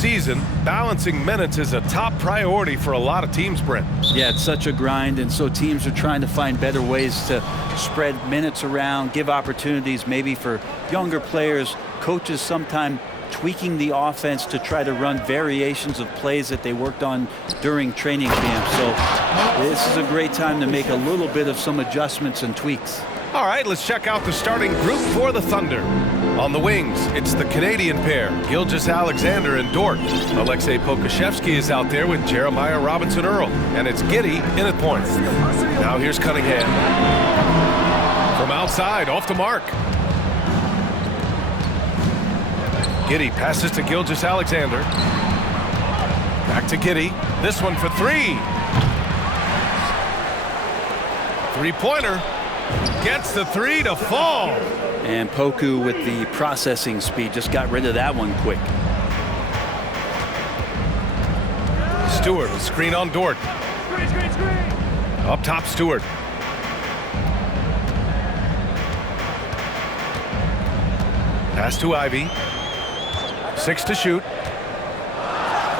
season, balancing minutes is a top priority for a lot of teams, Brent. Yeah, it's such a grind, and so teams are trying to find better ways to spread minutes around, give opportunities maybe for younger players. Coaches sometimes tweaking the offense to try to run variations of plays that they worked on during training camp. So this is a great time to make a little bit of some adjustments and tweaks. All right, let's check out the starting group for the Thunder. On the wings, it's the Canadian pair, Gilgeous-Alexander and Dort. Alexei Pokusevski is out there with Jeremiah Robinson-Earl, and it's Giddey in at point. Now here's Cunningham. From outside, off the mark. Giddey passes to Gilgeous-Alexander. Back to Giddey. This one for three. Three-pointer. Gets the three to fall. And Poku with the processing speed just got rid of that one quick. Stewart, screen on Dort. Screen. Up top, Stewart. Pass to Ivy. 6 to shoot.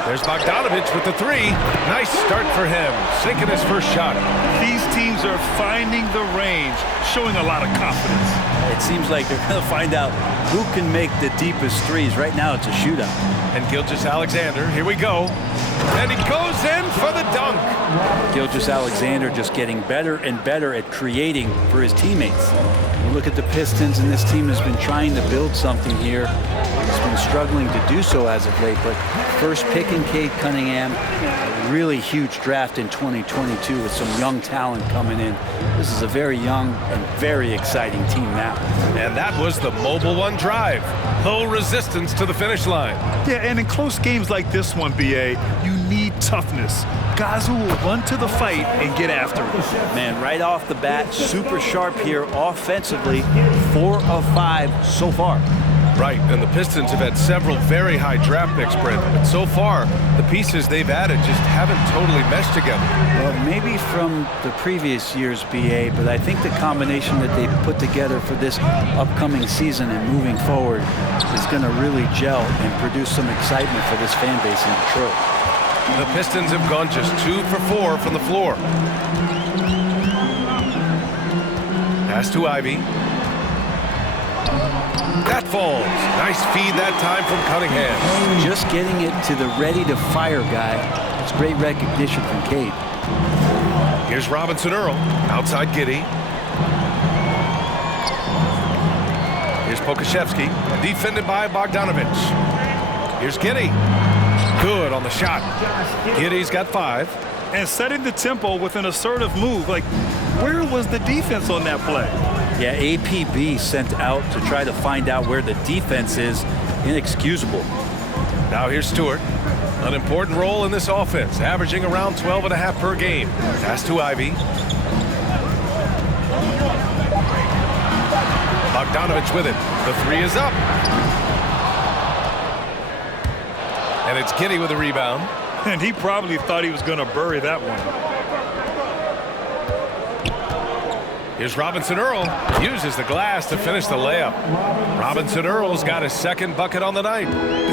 There's Bogdanovich with the three. Nice start for him, sinking his first shot. These teams are finding the range, showing a lot of confidence. It seems like they're going to find out who can make the deepest threes. Right now, it's a shootout. And Gilgeous-Alexander, here we go. And he goes in for the dunk. Gilgeous-Alexander just getting better and better at creating for his teammates. You look at the Pistons, and this team has been trying to build something here. It's been struggling to do so as of late, but first picking Cade Cunningham, a really huge draft in 2022 with some young talent coming in. This is a very young and very exciting team now. And that was the Mobile One drive. Low resistance to the finish line. Yeah, and in close games like this one, BA, you need toughness. Guys who will run to the fight and get after it. Man, right off the bat, super sharp here offensively. 4 of 5 so far. Right, and the Pistons have had several very high draft picks, Brent. But so far, the pieces they've added just haven't totally meshed together. Well, maybe from the previous year's BA, but I think the combination that they put together for this upcoming season and moving forward is going to really gel and produce some excitement for this fan base in Detroit. The Pistons have gone just 2 for 4 from the floor. Pass to Ivy. That falls. Nice feed that time from Cunningham. Just getting it to the ready-to-fire guy. It's great recognition from Cade. Here's Robinson-Earl. Outside Giddey. Here's Pokusevski. Defended by Bogdanovich. Here's Giddey. Good on the shot. Giddey's got 5. And setting the tempo with an assertive move. Like, where was the defense on that play? Yeah, APB sent out to try to find out where the defense is. Inexcusable. Now here's Stewart. An important role in this offense, averaging around 12.5 per game. Pass to Ivy. Bogdanovich with it. The three is up. And it's Giddey with a rebound. And he probably thought he was going to bury that one. Here's Robinson-Earl. Uses the glass to finish the layup. Robinson-Earl's got his second bucket on the night.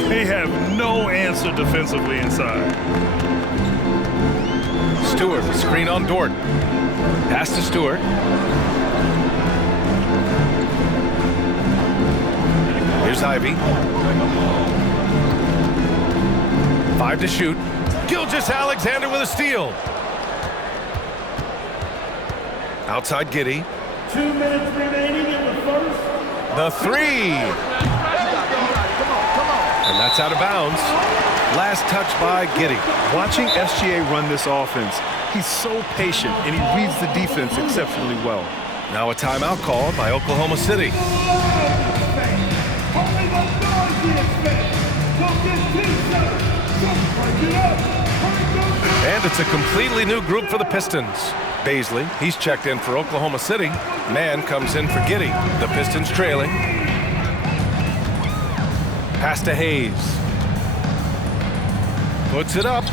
They have no answer defensively inside. Stewart, screen on Dort. Pass to Stewart. Here's Ivy. 5 to shoot. Gilgeous-Alexander with a steal. Outside Giddey. 2 minutes remaining in the first. The three. And that's out of bounds. Last touch by Giddey. Watching SGA run this offense, he's so patient and he reads the defense exceptionally well. Now a timeout called by Oklahoma City. And it's a completely new group for the Pistons. Baisley, he's checked in for Oklahoma City. Mann comes in for Giddey. The Pistons trailing. Pass to Hayes. Puts it up.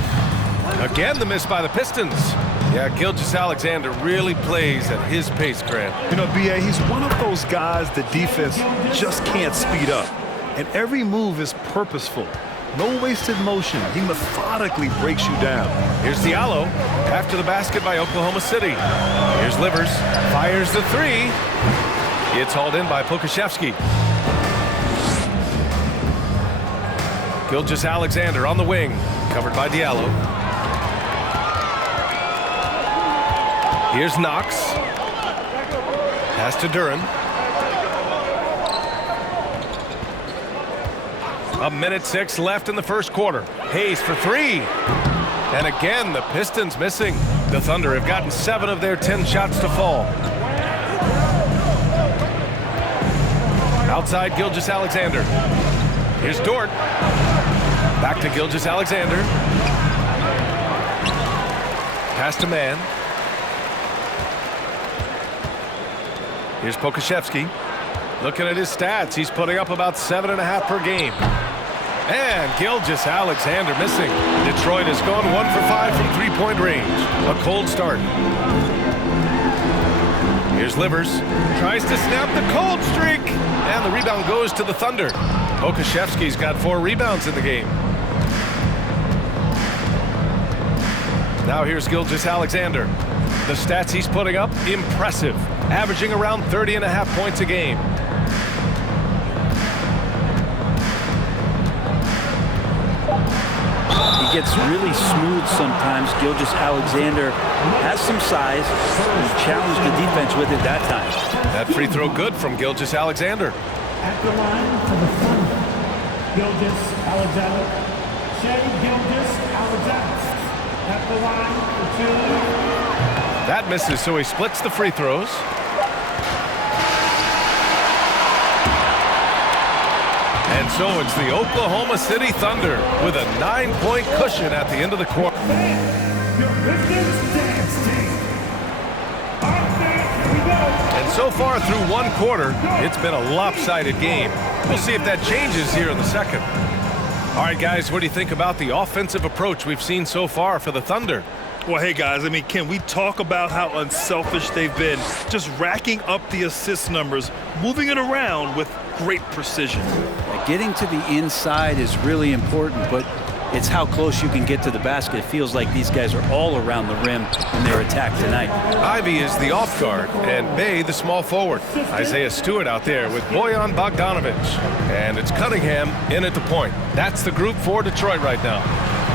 Again, the miss by the Pistons. Yeah, Gilgeous-Alexander really plays at his pace, Grant. You know, B.A., he's one of those guys the defense just can't speed up. And every move is purposeful. No wasted motion. He methodically breaks you down. Here's Diallo after the basket by Oklahoma City. Here's Livers, fires the three. It's hauled in by Pokuševski. Gilgeous-Alexander on the wing, covered by Diallo. Here's Knox. Pass to Duren. 1:06 left in the first quarter. Hayes for three. And again, the Pistons missing. The Thunder have gotten 7 of their 10 shots to fall. Outside Gilgeous-Alexander. Here's Dort. Back to Gilgeous-Alexander. Pass to Mann. Here's Pokuševski. Looking at his stats, he's putting up about 7.5 per game. And Gilgeous-Alexander missing. Detroit has gone 1 for 5 from three-point range. A cold start. Here's Livers. Tries to snap the cold streak. And the rebound goes to the Thunder. Pokuševski's got 4 rebounds in the game. Now here's Gilgeous-Alexander. The stats he's putting up, impressive. Averaging around 30.5 points a game. He gets really smooth sometimes. Gilgeous-Alexander has some size. He challenged the defense with it that time. That free throw good from Gilgeous-Alexander. At the line for the Thunder, Gilgeous-Alexander. Shai Gilgeous-Alexander. At the line for 2. That misses, so he splits the free throws. And so it's the Oklahoma City Thunder with a 9-point cushion at the end of the quarter. Your Pistons dance team. Here we go. And so far through one quarter, it's been a lopsided game. We'll see if that changes here in the second. All right, guys, what do you think about the offensive approach we've seen so far for the Thunder? Well, hey, guys, I mean, can we talk about how unselfish they've been? Just racking up the assist numbers, moving it around with great precision. Getting to the inside is really important, but it's how close you can get to the basket. It feels like these guys are all around the rim in their attack tonight. Ivy is the off guard, and Bay the small forward. Isaiah Stewart out there with Bojan Bogdanovic. And it's Cunningham in at the point. That's the group for Detroit right now.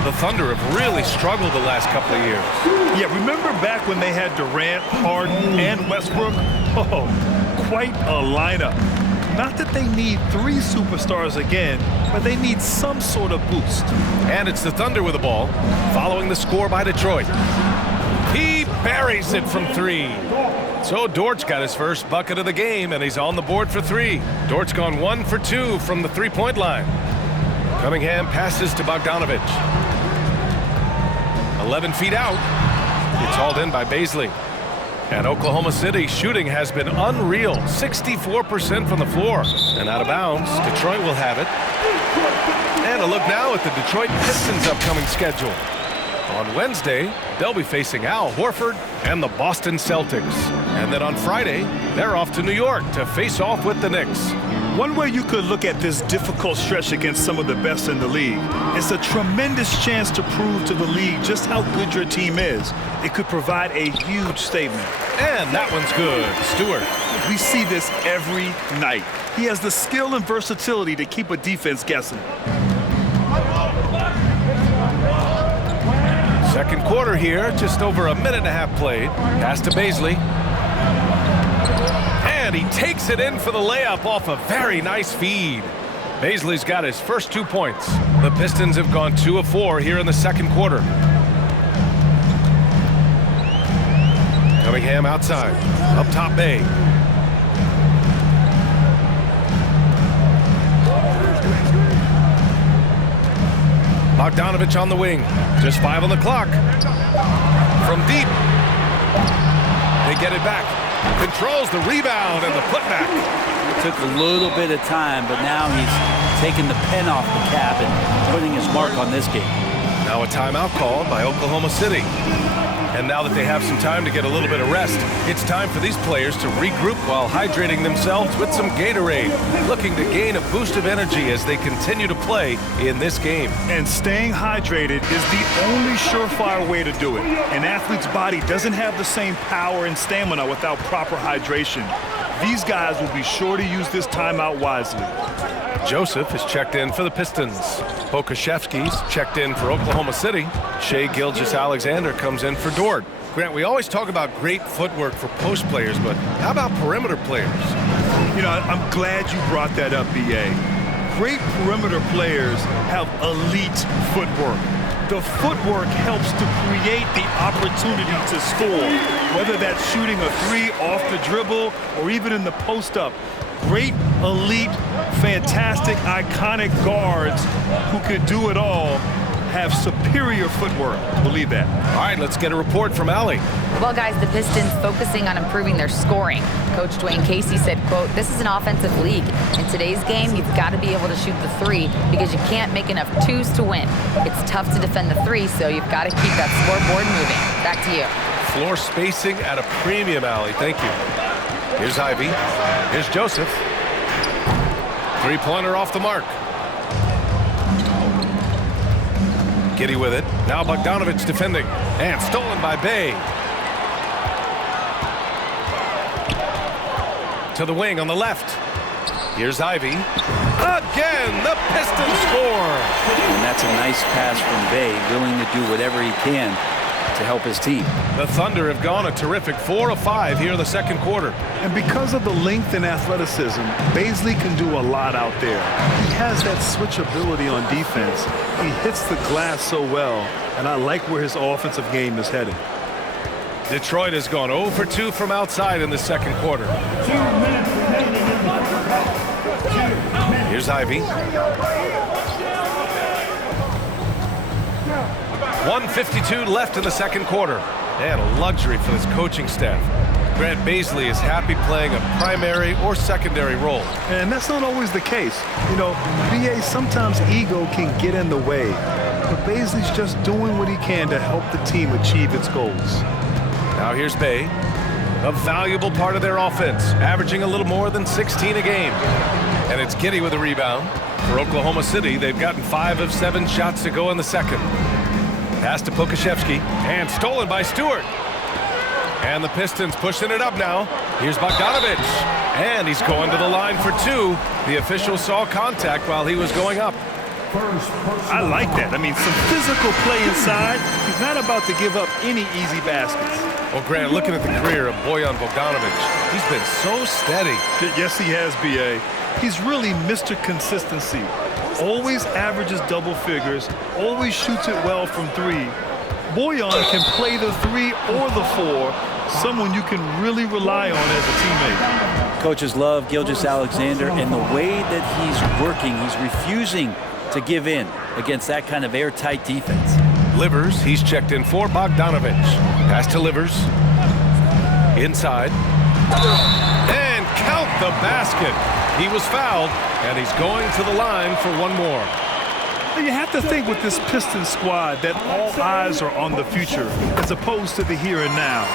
The Thunder have really struggled the last couple of years. Yeah, remember back when they had Durant, Harden, and Westbrook? Oh, quite a lineup. Not that they need 3 superstars again, but they need some sort of boost. And it's the Thunder with the ball, following the score by Detroit. He buries it from 3. So Dort's got his first bucket of the game, and he's on the board for 3. Dort's gone 1 for 2 from the 3-point line. Cunningham passes to Bogdanovic. 11 feet out. It's hauled in by Baisley. And Oklahoma City shooting has been unreal. 64% from the floor. And out of bounds, Detroit will have it. And a look now at the Detroit Pistons' upcoming schedule. On Wednesday, they'll be facing Al Horford and the Boston Celtics. And then on Friday, they're off to New York to face off with the Knicks. One way you could look at this difficult stretch against some of the best in the league, it's a tremendous chance to prove to the league just how good your team is. It could provide a huge statement. And that one's good. Stewart. We see this every night. He has the skill and versatility to keep a defense guessing. Second quarter here, just over a minute and a half played. Pass to Baisley. And he takes it in for the layup off a very nice feed. Baisley's got his first 2 points. The Pistons have gone 2 of 4 here in the second quarter. Cunningham outside. Up top, Bay. Bogdanovic on the wing. Just 5 on the clock. From deep. They get it back. Controls the rebound and the putback. It took a little bit of time, but now he's taking the pen off the cap and putting his mark on this game. Now a timeout called by Oklahoma City. And now that they have some time to get a little bit of rest, it's time for these players to regroup while hydrating themselves with some Gatorade, looking to gain a boost of energy as they continue to play in this game. And staying hydrated is the only surefire way to do it. An athlete's body doesn't have the same power and stamina without proper hydration. These guys will be sure to use this timeout wisely. Joseph is checked in for the Pistons. Pokashevsky's checked in for Oklahoma City. Shai Gilgeous-Alexander comes in for Dort. Grant, we always talk about great footwork for post players, but how about perimeter players? You know, I'm glad you brought that up, B.A. Great perimeter players have elite footwork. The footwork helps to create the opportunity to score, whether that's shooting a three off the dribble or even in the post-up. Great, elite, fantastic, iconic guards who could do it all have superior footwork. Believe that. All right, let's get a report from Allie. Well, guys, the Pistons focusing on improving their scoring. Coach Dwayne Casey said, quote, "This is an offensive league. In today's game, you've got to be able to shoot the three because you can't make enough twos to win. It's tough to defend the three, so you've got to keep that scoreboard moving." Back to you. Floor spacing at a premium, Allie. Thank you. Here's Ivy. Here's Joseph. Three-pointer off the mark. Giddy with it. Now Bogdanovich defending. And stolen by Bay. To the wing on the left. Here's Ivy. Again, the Pistons score. And that's a nice pass from Bay, willing to do whatever he can to help his team. The Thunder have gone a terrific 4 of 5 here in the second quarter. And because of the length and athleticism, Bazley can do a lot out there. He has that switchability on defense. He hits the glass so well, and I like where his offensive game is headed. Detroit has gone 0 for 2 from outside in the second quarter. 2 minutes remaining in the first half. 2 minutes. Here's Ivy. 1:52 left in the second quarter. And a luxury for this coaching staff. Grant Bazley is happy playing a primary or secondary role. And that's not always the case. You know, BA, sometimes ego can get in the way. But Bazley's just doing what he can to help the team achieve its goals. Now here's Bay. A valuable part of their offense, averaging a little more than 16 a game. And it's Giddy with a rebound. For Oklahoma City, they've gotten 5 of 7 shots to go in the second. Pass to Pokashevsky, and stolen by Stewart. And the Pistons pushing it up now. Here's Bogdanovich, and he's going to the line for 2. The official saw contact while he was going up. I like that. I mean, some physical play inside. He's not about to give up any easy baskets. Well, Grant, looking at the career of Bojan Bogdanovich, he's been so steady. Yes, he has, B.A. He's really Mr. Consistency. Always averages double figures, always shoots it well from 3. Bojan can play the 3 or the 4, someone you can really rely on as a teammate. Coaches love Gilgeous-Alexander, and the way that he's working, he's refusing to give in against that kind of airtight defense. Livers, he's checked in for Bogdanovich. Pass to Livers. Inside. And count the basket. He was fouled, and he's going to the line for one more. You have to think with this Pistons squad that all eyes are on the future as opposed to the here and now.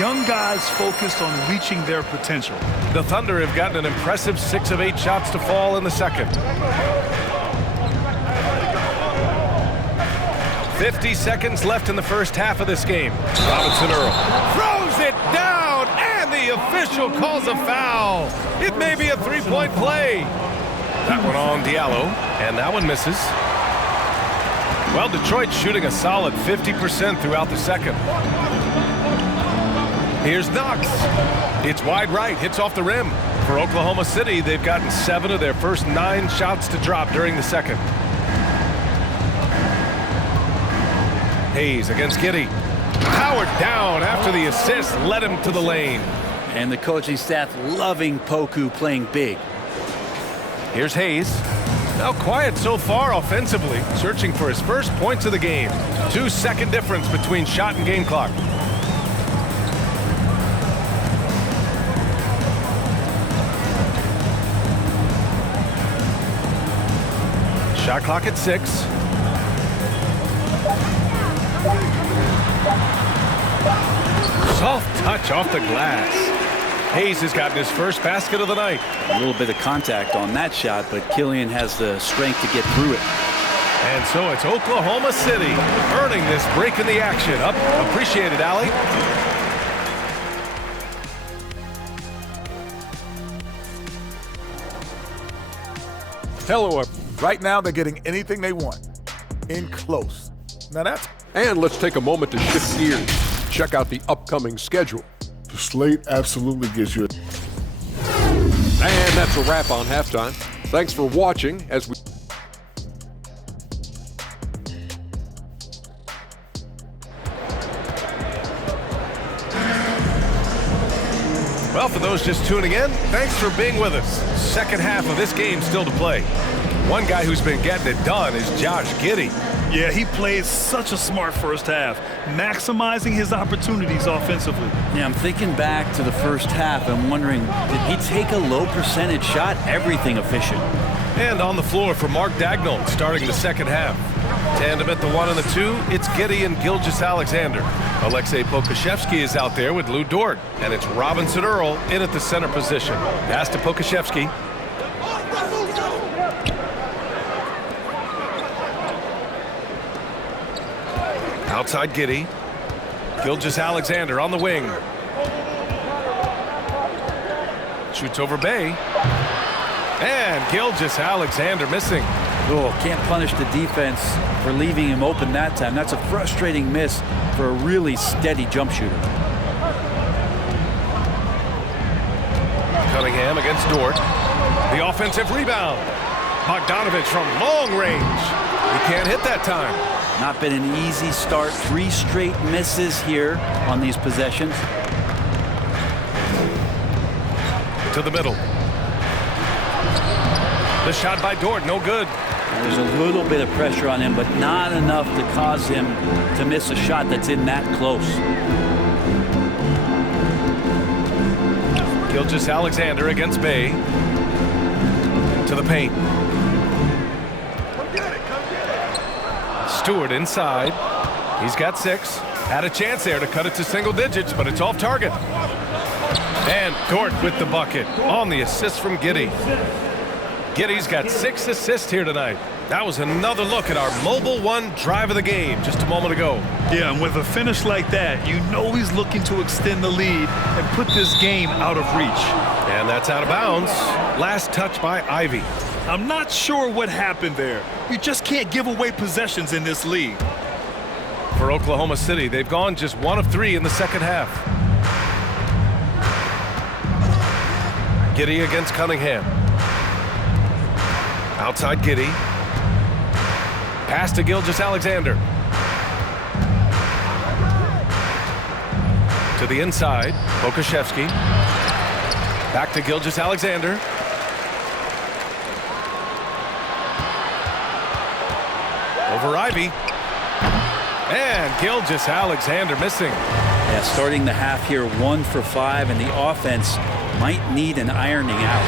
Young guys focused on reaching their potential. The Thunder have gotten an impressive 6 of 8 shots to fall in the second. 50 seconds left in the first half of this game. Robinson Earl throws it down, and the official calls a foul. It may be a 3-point play. That one on Diallo, and that one misses. Well, Detroit's shooting a solid 50% throughout the second. Here's Knox. It's wide right, hits off the rim. For Oklahoma City, they've gotten 7 of their first 9 shots to drop during the second. Hayes against Giddy. Powered down after the assist led him to the lane. And the coaching staff loving Poku playing big. Here's Hayes. Now quiet so far offensively, searching for his first points of the game. 2-second difference between shot and game clock. Shot clock at 6. Soft touch off the glass. Hayes has gotten his first basket of the night. A little bit of contact on that shot, but Killian has the strength to get through it. And so it's Oklahoma City earning this break in the action. Appreciate it, Allie. Hello, right now they're getting anything they want. In close. Now that's... And let's take a moment to shift gears. Check out the upcoming schedule. The slate absolutely gives you And that's a wrap on halftime. Thanks for watching as we... Well, for those just tuning in, thanks for being with us. Second half of this game still to play. One guy who's been getting it done is Josh Giddey. Yeah, he played such a smart first half, maximizing his opportunities offensively. Yeah, I'm thinking back to the first half. I'm wondering, did he take a low percentage shot? Everything efficient. And on the floor for Mark Dagnall starting the second half. Tandem at the 1 and the 2, it's Giddey and Gilgeous-Alexander. Alexei Pokuševski is out there with Lou Dort. And it's Robinson Earl in at the center position. Pass to Pokuševski. Outside Giddey. Gilgeous-Alexander on the wing. Shoots over Bay. And Gilgeous-Alexander missing. Oh, can't punish the defense for leaving him open that time. That's a frustrating miss for a really steady jump shooter. Cunningham against Dort. The offensive rebound. Bogdanovich from long range. He can't hit that time. Not been an easy start. 3 straight misses here on these possessions. To the middle. The shot by Dort, no good. There's a little bit of pressure on him, but not enough to cause him to miss a shot that's in that close. Gilgeous-Alexander against Bay. To the paint. Stewart inside. He's got 6. Had a chance there to cut it to single digits, but it's off target. And Dort with the bucket on the assist from Giddey. Giddey's got 6 assists here tonight. That was another look at our Mobile One drive of the game just a moment ago. Yeah, and with a finish like that, you know he's looking to extend the lead and put this game out of reach. And that's out of bounds. Last touch by Ivy. I'm not sure what happened there. You just can't give away possessions in this league. For Oklahoma City, they've gone just 1 of 3 in the second half. Giddey against Cunningham. Outside Giddey. Pass to Gilgeous-Alexander. To the inside, Pokuševski. Back to Gilgeous-Alexander. Over Ivy. And Gilgeous-Alexander missing. Yeah, starting the half here 1 for 5, and the offense might need an ironing out.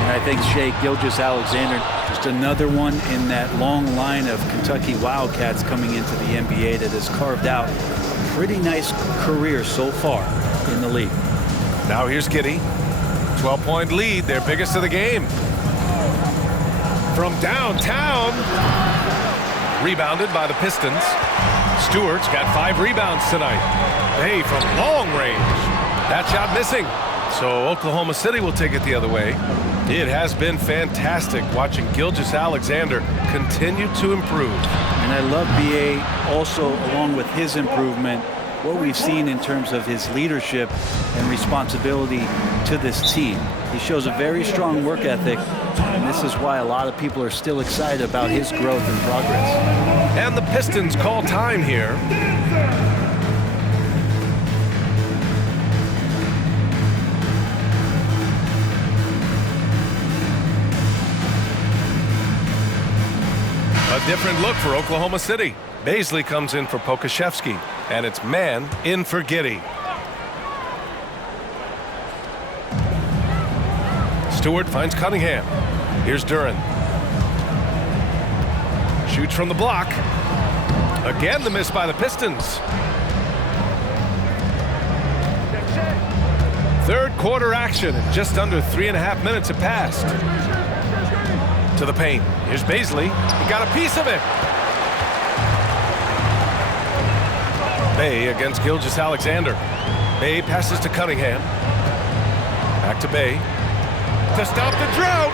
And I think Shea Gilgeous-Alexander, just another one in that long line of Kentucky Wildcats coming into the NBA that has carved out a pretty nice career so far in the league. Now here's Giddey. 12-point lead, their biggest of the game. From downtown. Rebounded by the Pistons. Stewart's got 5 rebounds tonight. Bay from long range. That shot missing. So Oklahoma City will take it the other way. It has been fantastic watching Gilgeous-Alexander continue to improve. And I love B.A. also, along with his improvement, what we've seen in terms of his leadership and responsibility to this team. He shows a very strong work ethic, and this is why a lot of people are still excited about his growth and progress. And the Pistons call time here. A different look for Oklahoma City. Baisley comes in for Pokuševski, and it's man in for Giddey. Stewart finds Cunningham. Here's Duren. Shoots from the block. Again, the miss by the Pistons. Third quarter action. Just under 3.5 minutes have passed. To the paint. Here's Baisley. He got a piece of it. Bay against Gilgeous-Alexander. Bay passes to Cunningham. Back to Bay. To stop the drought.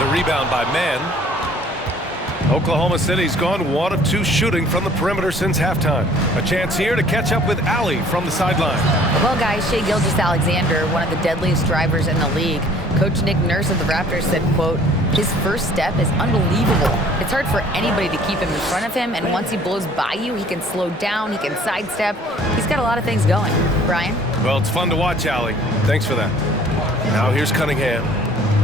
The rebound by Mann. Oklahoma City's gone 1 of 2 shooting from the perimeter since halftime. A chance here to catch up with Allie from the sideline. Well, guys, Shai Gilgeous-Alexander, one of the deadliest drivers in the league. Coach Nick Nurse of the Raptors said, quote, his first step is unbelievable. It's hard for anybody to keep him in front of him, and once he blows by you, he can slow down, he can sidestep. He's got a lot of things going. Brian? Well, it's fun to watch, Allie. Thanks for that. Now here's Cunningham.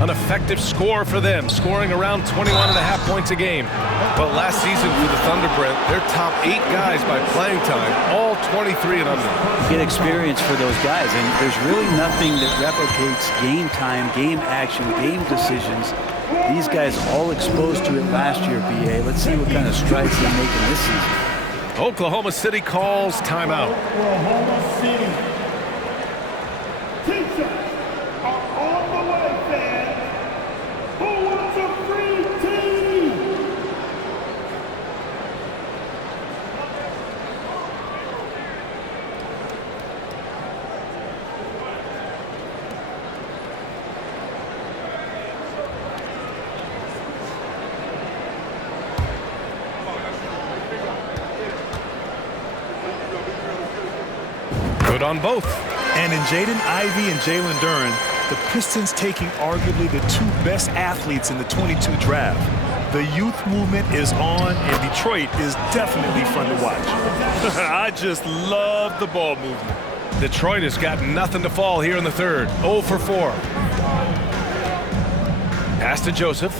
An effective score for them, scoring around 21.5 points a game. But last season for the Thunder, Brent, their top 8 guys by playing time, all 23 and under. Get experience for those guys, and there's really nothing that replicates game time, game action, game decisions. These guys all exposed to it last year, BA. Let's see what kind of strides they're making this season. Oklahoma City calls timeout. Oklahoma City. Teachers are on the way, fans. Who wants a free tea? Good on both. And in Jaden Ivey and Jalen Duren, the Pistons taking arguably the 2 best athletes in the 22 draft. The youth movement is on, and Detroit is definitely fun to watch. I just love the ball movement. Detroit has got nothing to fall here in the third. 0 for 4. Pass to Joseph.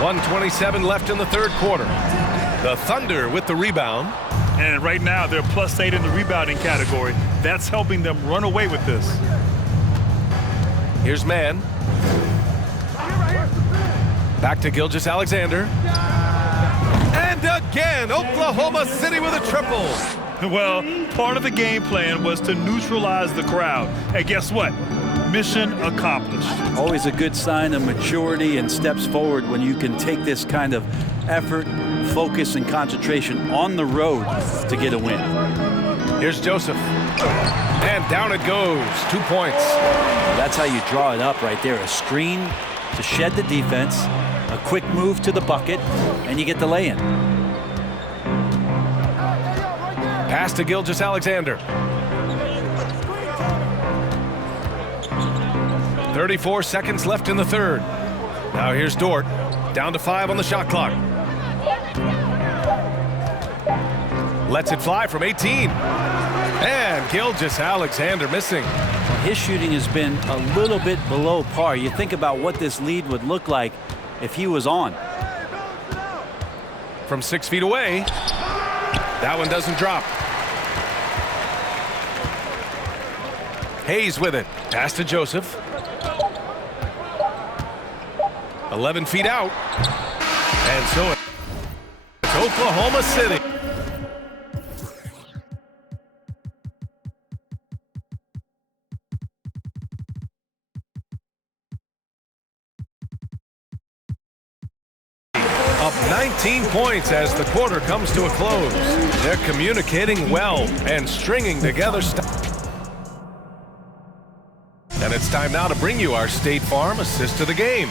1:27 left in the third quarter. The Thunder with the rebound. And right now, they're +8 in the rebounding category. That's helping them run away with this. Here's Mann. Back to Gilgeous-Alexander. And again, Oklahoma City with a triple. Well, part of the game plan was to neutralize the crowd. And guess what? Mission accomplished. Always a good sign of maturity and steps forward when you can take this kind of effort, focus, and concentration on the road to get a win. Here's Joseph. And down it goes. 2 points. That's how you draw it up right there. A screen to shed the defense, a quick move to the bucket, and you get the lay-in. Pass to Gilgeous-Alexander. 34 seconds left in the third. Now here's Dort. Down to 5 on the shot clock. Lets it fly from 18. And Gilgeous-Alexander missing. His shooting has been a little bit below par. You think about what this lead would look like if he was on. From 6 feet away. That one doesn't drop. Hayes with it. Pass to Joseph. 11 feet out. And so it's Oklahoma City. Up 19 points as the quarter comes to a close. They're communicating well and stringing together stuff. And it's time now to bring you our State Farm assist to the game.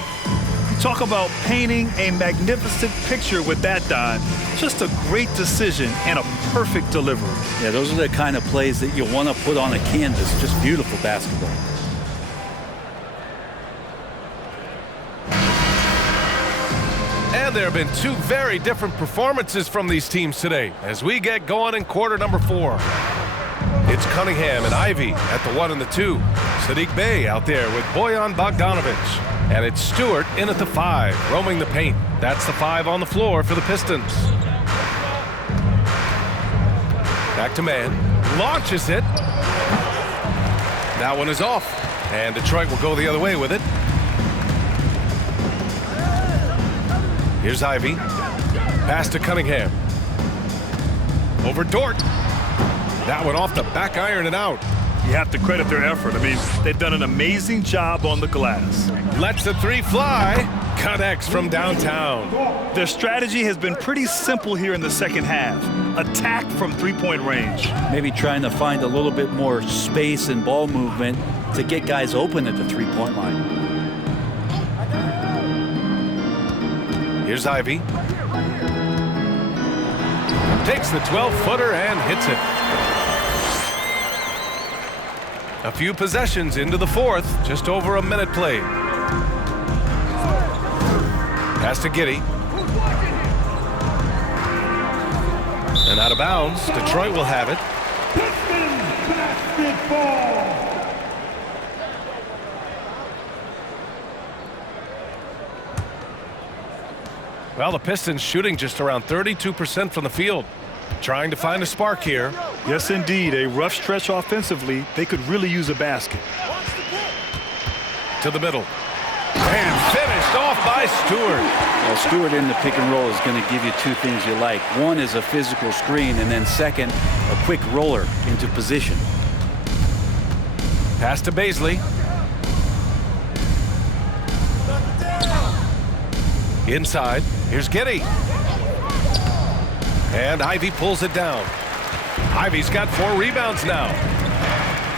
Talk about painting a magnificent picture with that dive. Just a great decision and a perfect delivery. Yeah, those are the kind of plays that you want to put on a canvas. Just beautiful basketball. And there have been 2 very different performances from these teams today as we get going in quarter number 4. It's Cunningham and Ivey at the 1 and the 2. Sadiq Bey out there with Bojan Bogdanovic. And it's Stewart in at the 5, roaming the paint. That's the 5 on the floor for the Pistons. Back to Mann. Launches it. That one is off. And Detroit will go the other way with it. Here's Ivey. Pass to Cunningham. Over Dort. That one off the back iron and out. You have to credit their effort. I mean, they've done an amazing job on the glass. Lets the three fly. Connects from downtown. Their strategy has been pretty simple here in the second half. Attack from three-point range. Maybe trying to find a little bit more space and ball movement to get guys open at the three-point line. Here's Ivy. Takes the 12-footer and hits it. A few possessions into the fourth, just over a minute played. Pass to Giddey. And out of bounds, Detroit will have it. Pistons basketball. Well, the Pistons shooting just around 32% from the field. Trying to find a spark here. Yes, indeed. A rough stretch offensively. They could really use a basket. To the middle. And finished off by Stewart. Well, Stewart in the pick and roll is going to give you two things you like. One is a physical screen, and then second, a quick roller into position. Pass to Baisley. Inside. Here's Giddey. And Ivy pulls it down. Ivy's got 4 rebounds now.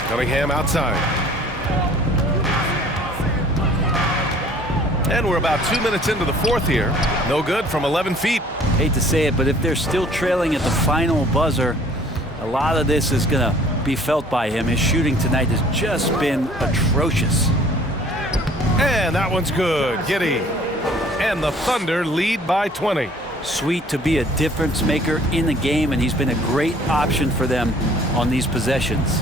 Cunningham outside. And we're about 2 minutes into the fourth here. No good from 11 feet. Hate to say it, but if they're still trailing at the final buzzer, a lot of this is going to be felt by him. His shooting tonight has just been atrocious. And that one's good. Giddey. And the Thunder lead by 20. Sweet to be a difference maker in the game, and he's been a great option for them on these possessions.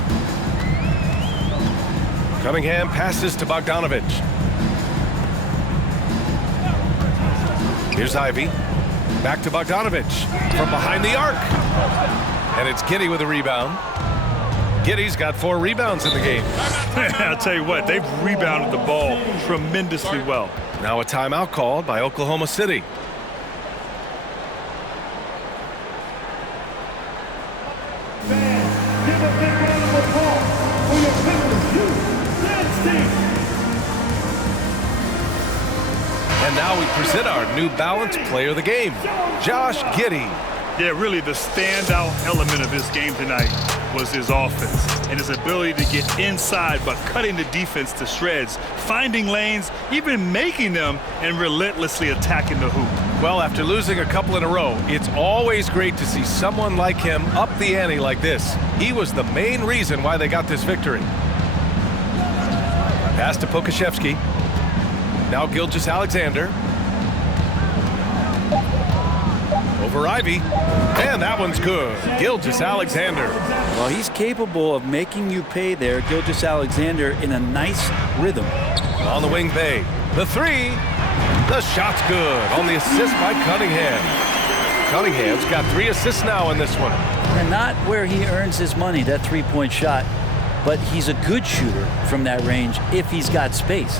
Cunningham passes to Bogdanovich. Here's Ivy. Back to Bogdanovich from behind the arc. And it's Giddey with a rebound. Giddey's got 4 rebounds in the game. I'll tell you what, they've rebounded the ball tremendously well. Now a timeout called by Oklahoma City. Give a big round of applause for your Pistons youth dance team. And now we present our New Balance Player of the Game, Josh Giddey. Yeah, really the standout element of this game tonight was his offense and his ability to get inside by cutting the defense to shreds, finding lanes, even making them, and relentlessly attacking the hoop. Well, after losing a couple in a row, it's always great to see someone like him up the ante like this. He was the main reason why they got this victory. Pass to Pokuševski. Now Gilgeous-Alexander. Over Ivy. And that one's good. Gilgeous-Alexander. Well, he's capable of making you pay there. Gilgeous-Alexander in a nice rhythm. On the wing, Bay. The three. The shot's good on the assist by Cunningham. Cunningham's got 3 assists now in this one. And not where he earns his money, that three-point shot, but he's a good shooter from that range if he's got space.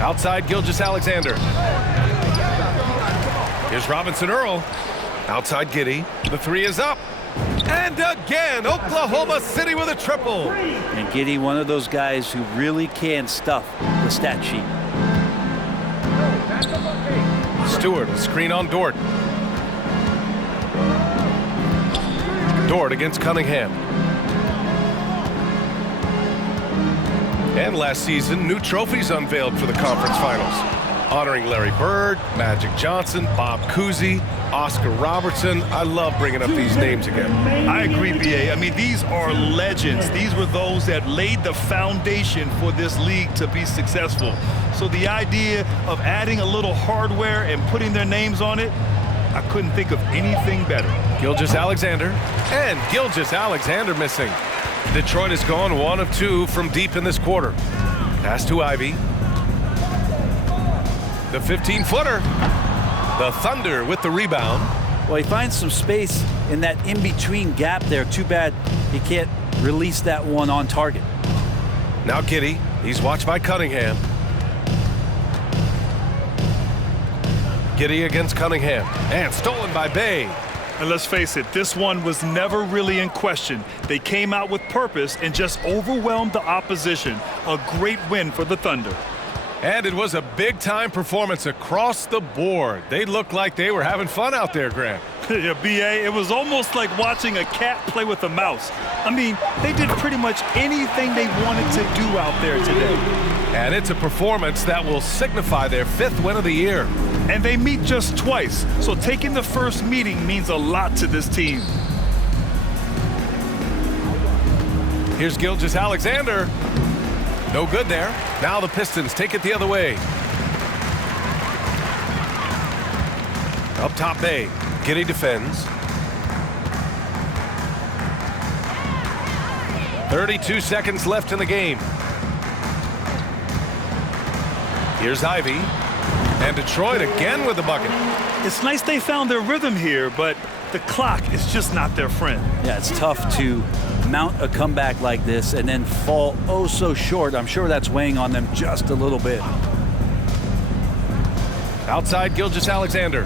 Outside Gilgeous-Alexander. Here's Robinson Earl. Outside Giddey. The 3 is up. And again, Oklahoma City with a triple. And Giddey, one of those guys who really can stuff the stat sheet. Stewart, a screen on Dort. Dort against Cunningham. And last season, new trophies unveiled for the conference finals, honoring Larry Bird, Magic Johnson, Bob Cousy, Oscar Robertson. I love bringing up these names again. I agree, B.A. I mean, these are legends. These were those that laid the foundation for this league to be successful. So the idea of adding a little hardware and putting their names on it, I couldn't think of anything better. Gilgeous-Alexander, and Gilgeous-Alexander missing. Detroit has gone 1 of 2 from deep in this quarter. Pass to Ivy. The 15-footer. The Thunder with the rebound. Well, he finds some space in that in-between gap there. Too bad he can't release that one on target. Now Giddey. He's watched by Cunningham. Giddey against Cunningham. And stolen by Bay. And let's face it, this one was never really in question. They came out with purpose and just overwhelmed the opposition. A great win for the Thunder. And it was a big-time performance across the board. They looked like they were having fun out there, Grant. Yeah, B.A., it was almost like watching a cat play with a mouse. I mean, they did pretty much anything they wanted to do out there today. And it's a performance that will signify their 5th win of the year. And they meet just twice, so taking the first meeting means a lot to this team. Here's Gilgeous-Alexander. No good there. Now the Pistons take it the other way. Up top, Bay. Giddey defends. 32 seconds left in the game. Here's Ivy. And Detroit again with the bucket. It's nice they found their rhythm here, but the clock is just not their friend. Yeah, it's tough to mount a comeback like this and then fall oh so short. I'm sure that's weighing on them just a little bit. Outside Gilgeous-Alexander.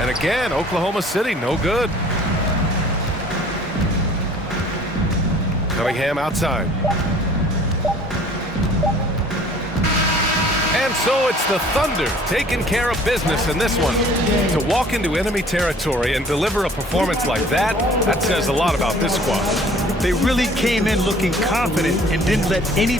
And again, Oklahoma City, no good. Cunningham outside. And so it's the Thunder taking care of business in this one. To walk into enemy territory and deliver a performance like that, that says a lot about this squad. They really came in looking confident and didn't let any...